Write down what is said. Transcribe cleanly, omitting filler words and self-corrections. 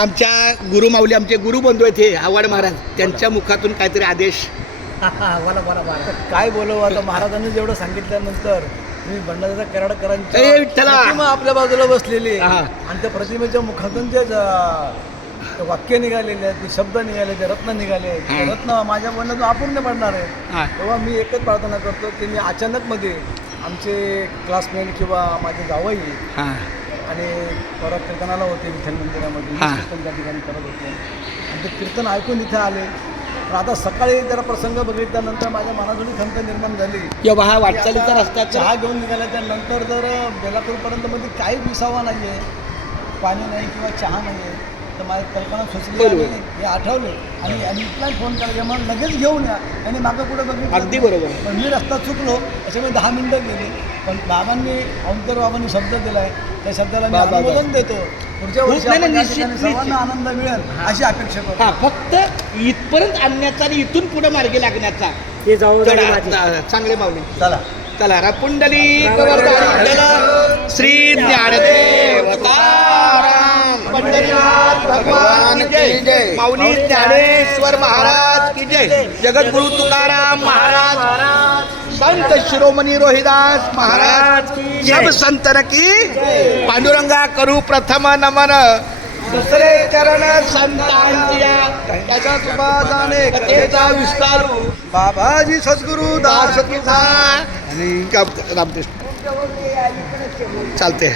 आमच्या गुरुमाऊली आमचे गुरुबंधू आहेत हे आव्हाड महाराज त्यांच्या मुखातून काहीतरी आदेश. काय बोलू आता, महाराजांनी जेवढं सांगितल्यानंतर मी भंडारा ए, कराडकरांच्या विठ्ठला! प्रतिमा आपल्या बाजूला बसलेली हा. आणि त्या प्रतिमेच्या मुखातून जे वाक्य निघालेले आहेत, ते शब्द निघाले, ते रत्न निघाले, ते रत्न माझ्या मनातून अपूर्ण पडणार आहे. हा. तेव्हा मी एकच प्रार्थना करतो की मी अचानकमध्ये आमचे क्लासमेट किंवा माझे जावई हां आणि परत कीर्तनाला होते विठ्ठल मंदिरामध्ये, हा. कीर्तन त्या ठिकाणी करत होते आणि ते कीर्तन ऐकून इथे आले. पण आता सकाळी जरा प्रसंग बघितल्यानंतर माझ्या मनातून खंत निर्माण झाली. किंवा हा वाटचालीचा रस्ता चहा घेऊन निघाल्याच्या नंतर जर बेलापूरपर्यंत मध्ये काही विसावा नाही आहे, पाणी नाही किंवा चहा नाही आहे, तर माझी कल्पना सुचली आणि हे आठवले आणि इथलाच फोन केला मग लगेच घेऊन या. आणि मागं पुढे बघितलं अगदी बरोबर. पण मी रस्ता चुकलो, त्याच्यामुळे 10 मिनिटं गेली. पण बाबांनी अंतर बाबांनी शब्द दिला आहे, त्या शब्दाला मी अनुमोदन देतो. पुढच्या वर्षी नाही, आपण या निश्चित, ठिकाणी सर्वांना आनंद मिळेल अशी अपेक्षा करतो. हा फक्त इथपर्यंत आणण्याचा आणि इथून पुढे मार्गी लागण्याचा ते जाऊ चांगले माऊली. चला चला रपुंडली कवर्धन श्री ज्ञानदेव ताराम पंढरीनाथ भगवान की जय. माऊली ज्ञानेश्वर महाराज की जय. जगद्गुरु तुकाराम महाराज, संत शिरोमणी रोहिदास महाराज, सब संतन की. पांडुरंगा करू प्रथम नमन, दुसरे चरण संतांच्या, त्याच्या सुभाजाने कथेचा विस्तारू, बाबाजी सद्गुरु दास तुझा आणि रामकृष्ण चालते.